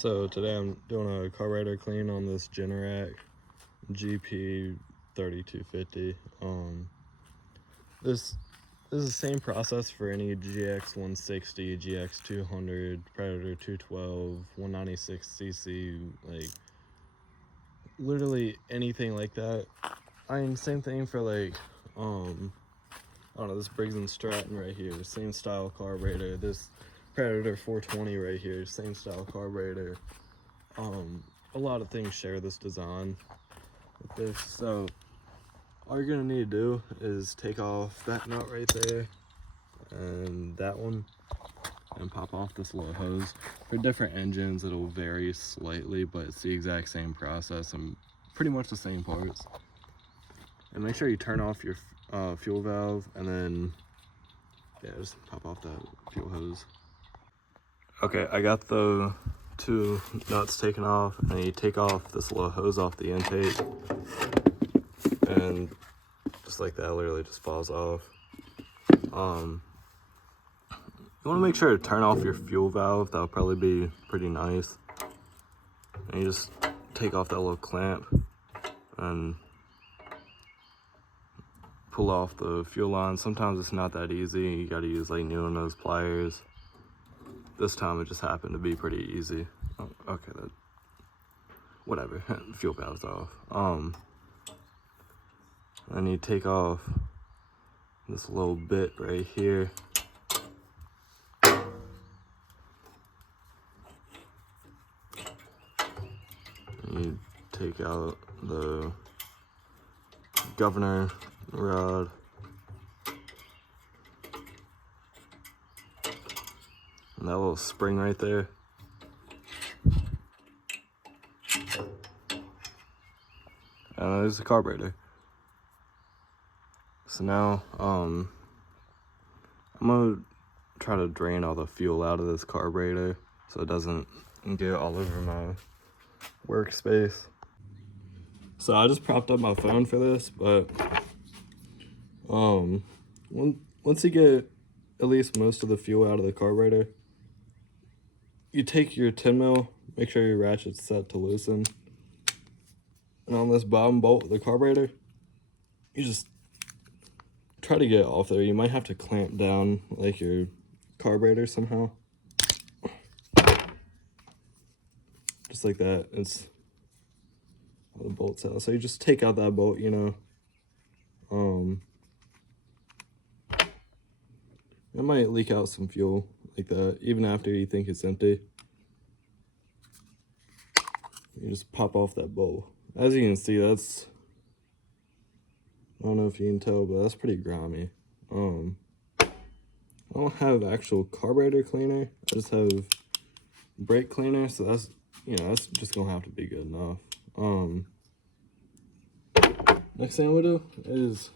So today I'm doing a carburetor clean on this Generac GP 3250. This is the same process for any GX 160, GX 200, Predator 212, 196cc, like literally anything like that. I mean, same thing for like I don't know, this Briggs & Stratton right here, same style carburetor. This Predator 420 right here, same style carburetor. A lot of things share this design with this. So all you're gonna need to do is take off that nut right there and that one and pop off this little hose. For different engines it'll vary slightly, but it's the exact same process and pretty much the same parts. And make sure you turn off your fuel valve, and then yeah, just pop off that fuel hose. Okay, I got the two nuts taken off, and you take off this little hose off the intake, and just like that, literally just falls off. You want to make sure to turn off your fuel valve. That'll probably be pretty nice. And you just take off that little clamp and pull off the fuel line. Sometimes it's not that easy. You got to use like needle nose pliers. This time it just happened to be pretty easy. Oh, okay, whatever. Fuel valve's off. And you take off this little bit right here. And you take out the governor rod. And that little spring right there. And there's the carburetor. So now, I'm gonna try to drain all the fuel out of this carburetor so it doesn't get all over my workspace. So I just propped up my phone for this, but once you get at least most of the fuel out of the carburetor, you take your 10 mil, make sure your ratchet's set to loosen, and on this bottom bolt of the carburetor, you just try to get it off there. You might have to clamp down like your carburetor somehow, just like that. It's all the bolts out, so you just take out that bolt, you know. It might leak out some fuel like that, even after you think it's empty. You just pop off that bolt. As you can see, that's, I don't know if you can tell, but that's pretty grimy. I don't have actual carburetor cleaner. I just have brake cleaner, so that's, you know, that's just gonna have to be good enough. Next thing I'm gonna do is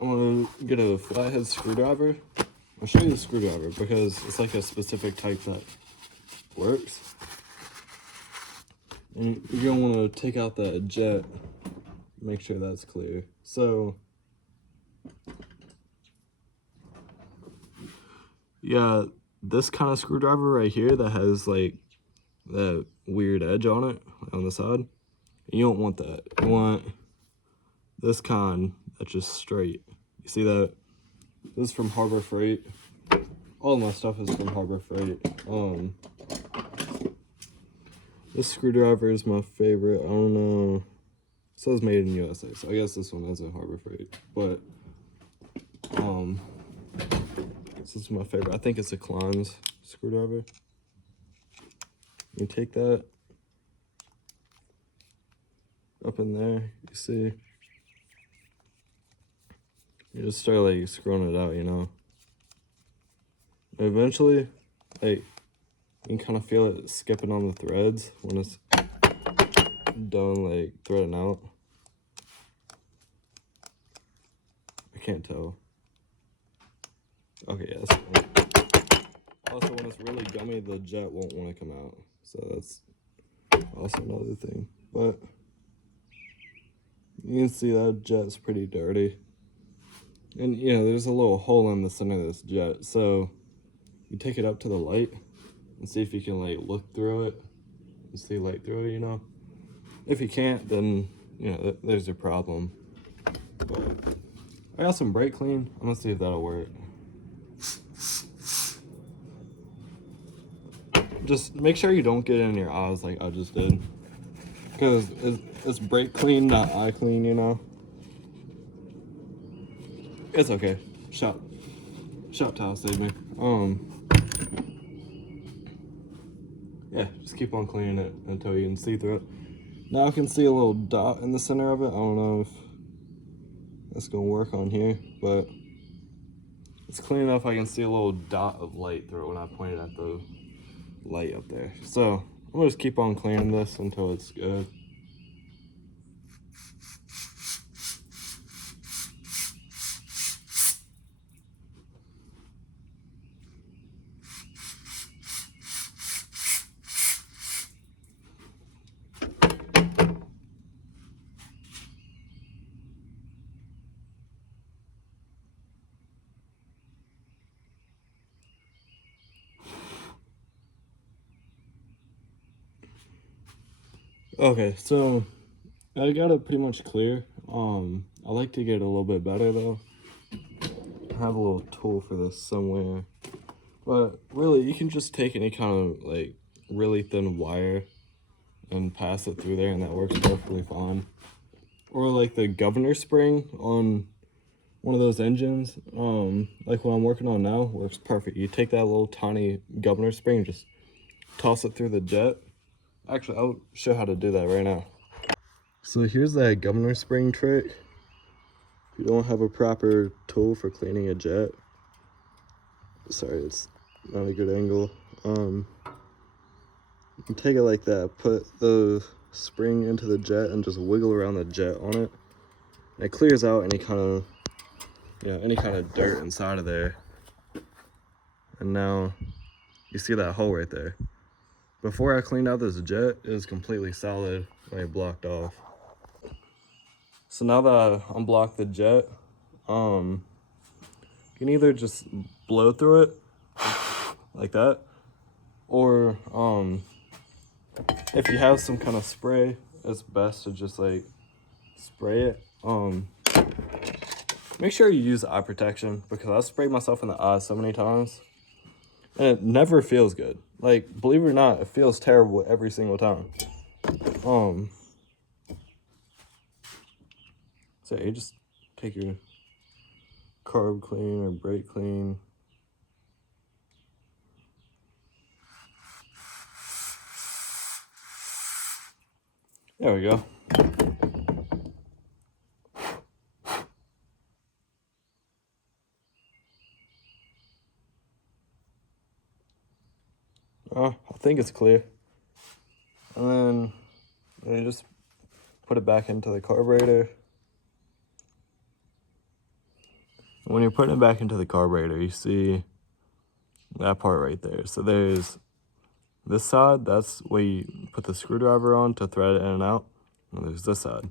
I'm gonna get a flathead screwdriver. I'll show you the screwdriver because it's like a specific type that works. And you're gonna want to take out that jet, make sure that's clear. So yeah, this kind of screwdriver right here that has like that weird edge on it on the side, you don't want that. You want this kind that's just straight. You see that? This is from Harbor Freight. All my stuff is from Harbor Freight. This screwdriver is my favorite. I don't know. It says made in USA, so I guess this one is a Harbor Freight. But this is my favorite. I think it's a Klein's screwdriver. You take that up in there, you see. You just start like screwing it out, you know. And eventually, like, you can kind of feel it skipping on the threads when it's done, like, threading out. I can't tell. Okay, yes. Also, when it's really gummy, the jet won't want to come out. So that's also another thing. But you can see that jet's pretty dirty. And, you know, there's a little hole in the center of this jet. So you take it up to the light and see if you can like look through it and see light through it, you know. If you can't, then you know there's your problem. But I got some brake clean. I'm gonna see if that'll work. Just make sure you don't get it in your eyes like I just did, because it's brake clean, not eye clean, you know. It's okay. Shop towel saved me. Yeah, just keep on cleaning it until you can see through it. Now I can see a little dot in the center of it. I don't know if that's gonna work on here, but it's clean enough I can see a little dot of light through it when I pointed at the light up there. So I'm gonna just keep on cleaning this until it's good. Okay, so I got it pretty much clear. I like to get it a little bit better though. I have a little tool for this somewhere, but really you can just take any kind of like really thin wire and pass it through there, and that works perfectly fine. Or like the governor spring on one of those engines, like what I'm working on now, works perfect. You take that little tiny governor spring and just toss it through the jet. Actually, I'll show how to do that right now. So here's that governor spring trick. If you don't have a proper tool for cleaning a jet, sorry, it's not a good angle. You take it like that, put the spring into the jet and just wiggle around the jet on it. And it clears out any kind of, any kind of dirt inside of there. And now you see that hole right there. Before I cleaned out this jet, it was completely solid when I blocked off. So now that I unblocked the jet, you can either just blow through it like that, or if you have some kind of spray, it's best to just like spray it. Make sure you use eye protection, because I sprayed myself in the eye so many times and it never feels good. Like, believe it or not, it feels terrible every single time. So you just take your carb clean or brake clean. There we go. I think it's clear. And then you just put it back into the carburetor. When you're putting it back into the carburetor, you see that part right there. So there's this side, that's where you put the screwdriver on to thread it in and out. And there's this side.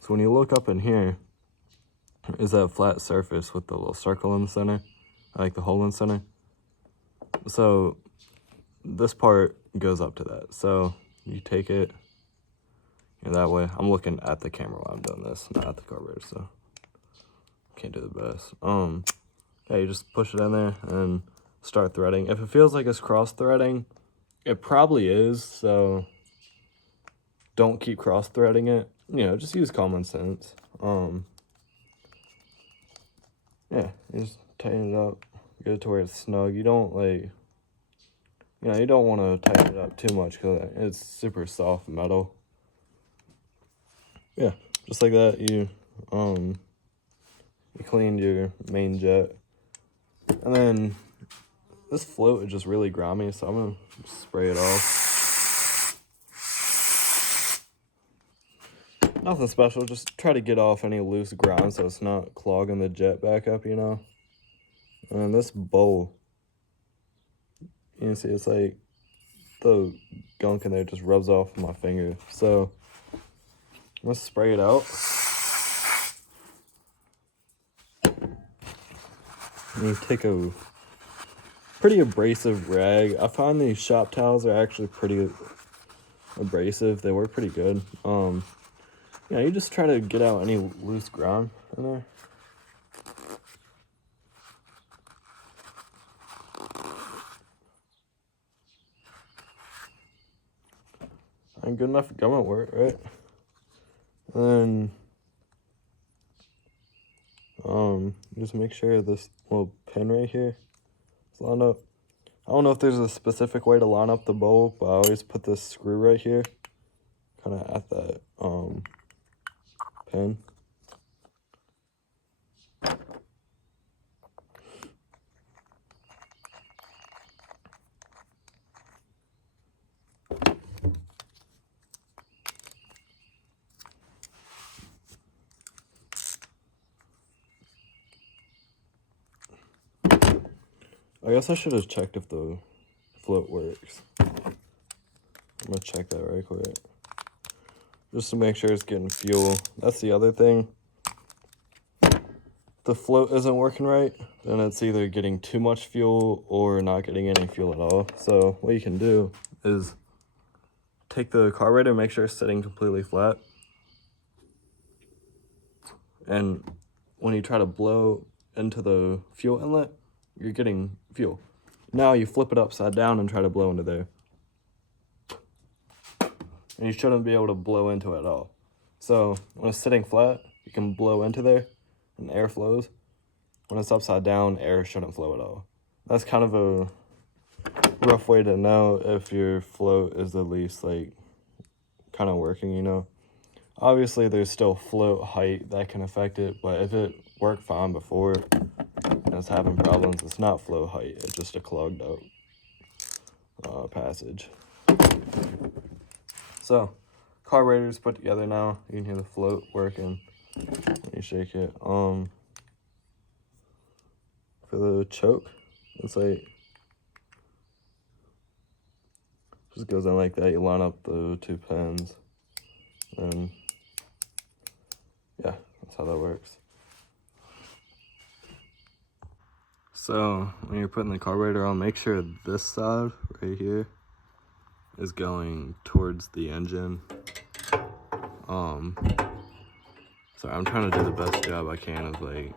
So when you look up in here, is that flat surface with the little circle in the center, like the hole in the center. So this part goes up to that. So you take it, that way. I'm looking at the camera while I'm doing this, not at the carburetor, so can't do the best. Yeah, you just push it in there and start threading. If it feels like it's cross threading, it probably is, so don't keep cross threading it. Just use common sense. Yeah, you just tighten it up, get it to where it's snug. You don't you don't want to tighten it up too much because it's super soft metal. Yeah, just like that, you cleaned your main jet. And then this float is just really grimy, so I'm gonna spray it off. Nothing special, just try to get off any loose grime so it's not clogging the jet back up, And then this bowl, you can see it's like the gunk in there just rubs off my finger. So I'm gonna spray it out. And you take a pretty abrasive rag. I find these shop towels are actually pretty abrasive. They work pretty good. Yeah, you just try to get out any loose ground in there. And good enough gum at work, right? And then just make sure this little pin right here is lined up. I don't know if there's a specific way to line up the bowl, but I always put this screw right here, kind of at that pin. I guess I should have checked if the float works. I'm gonna check that right quick, just to make sure it's getting fuel. That's the other thing. If the float isn't working right, then it's either getting too much fuel or not getting any fuel at all. So what you can do is take the carburetor, make sure it's sitting completely flat, and when you try to blow into the fuel inlet, you're getting fuel. Now you flip it upside down and try to blow into there, and you shouldn't be able to blow into it at all. So when it's sitting flat, you can blow into there and air flows. When it's upside down, air shouldn't flow at all. That's kind of a rough way to know if your float is at least like kind of working, you know. Obviously there's still float height that can affect it, but if it worked fine before and it's having problems, it's not float height, it's just a clogged up passage. So carburetor's put together now. You can hear the float working when you shake it. For the choke, it's like just goes in like that. You line up the two pins, and yeah, that's how that works. So when you're putting the carburetor on, make sure this side right here is going towards the engine. So I'm trying to do the best job I can of like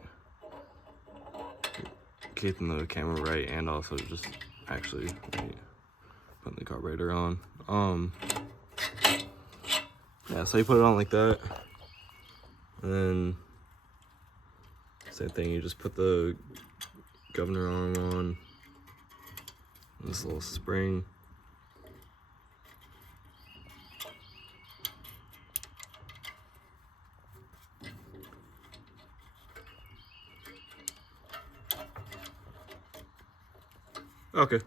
keeping the camera right, and also just actually like, putting the carburetor on. Yeah, so you put it on like that, and then same thing, you just put the governor arm on this little spring. Okay,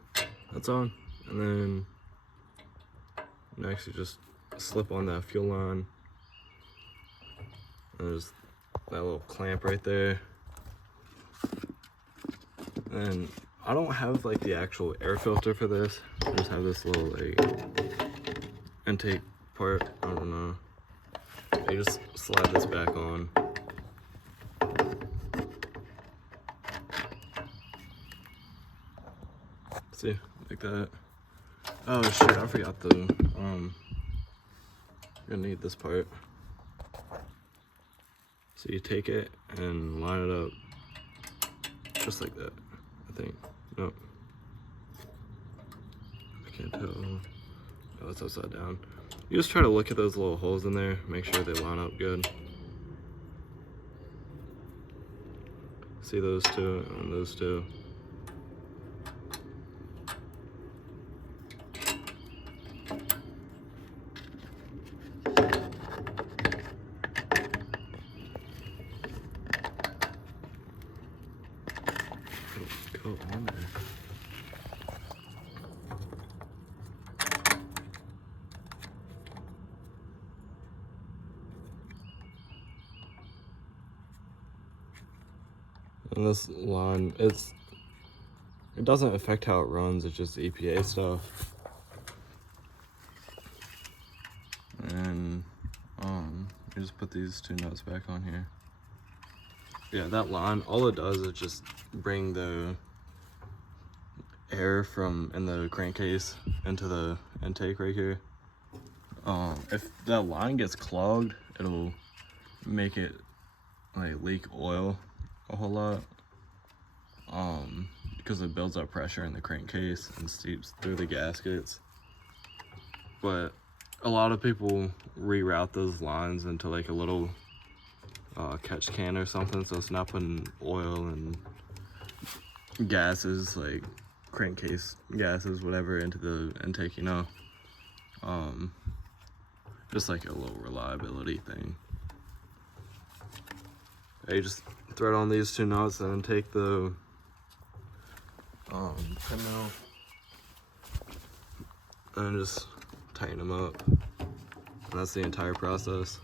that's on. And then next you just slip on that fuel line. And there's that little clamp right there. And I don't have like the actual air filter for this. I just have this little like intake part. I don't know. You just slide this back on. See, like that. Oh shit, I forgot the you're gonna need this part. So you take it and line it up just like that, I think. Nope. I can't tell. Oh, it's upside down. You just try to look at those little holes in there, make sure they line up good. See those two and those two. Go on there. And this line, it doesn't affect how it runs, it's just EPA stuff. And you just put these two nuts back on here. Yeah, that line, all it does is just bring the air from in the crankcase into the intake right here. If that line gets clogged, it'll make it like leak oil a whole lot, because it builds up pressure in the crankcase and seeps through the gaskets. But a lot of people reroute those lines into like a little catch can or something, so it's not putting oil and gases, like crankcase gases, whatever, into the intake, you know. Just like a little reliability thing. You just thread on these two nuts and take the pinwheel and just tighten them up. And that's the entire process.